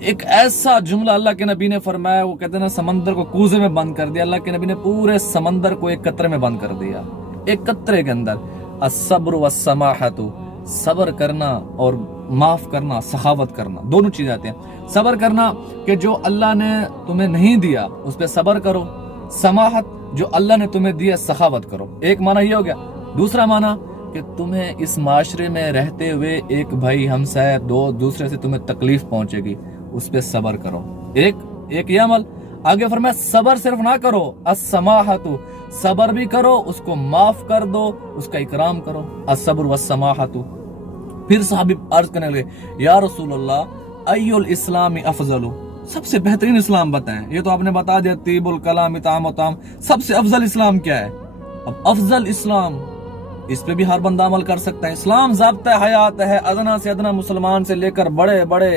ایک ایسا جملہ اللہ کے نبی نے فرمایا، وہ کہتے ہیں نا سمندر کو کوزے میں بند کر دیا، اللہ کے نبی نے پورے سمندر کو ایک قطرے میں بند کر دیا، ایک قطرے کے اندر۔ الصبر والسماحۃ، صبر کرنا اور معاف کرنا، سخاوت کرنا، دونوں چیزیں آتے ہیں۔ صبر کرنا کہ جو اللہ نے تمہیں نہیں دیا اس پہ صبر کرو، سماحت جو اللہ نے تمہیں دیا سخاوت کرو، ایک معنی یہ ہو گیا۔ دوسرا معنی کہ تمہیں اس معاشرے میں رہتے ہوئے ایک بھائی ہمسایہ دوسرے سے تمہیں تکلیف پہنچے گی، اس پہ صبر کرو، ایک یہ عمل۔ آگے فرمایا صبر صرف نہ کرو، السماحۃ، صبر بھی کرو، اس کو معاف کر دو، اس کا اکرام کرو، الصبر والسماحۃ۔ پھر صحابی عرض کرنے لگے یا رسول اللہ ای الاسلام افضل، سب سے بہترین اسلام بتائیں۔ یہ تو آپ نے بتا دیا طیب الکلام اطعام الطعام، سب سے افضل اسلام کیا ہے؟ اب افضل اسلام اس پہ بھی ہر بندہ عمل کر سکتا ہے۔ اسلام ضابطہ حیات ہے، ادنا سے ادنا مسلمان سے لے کر بڑے بڑے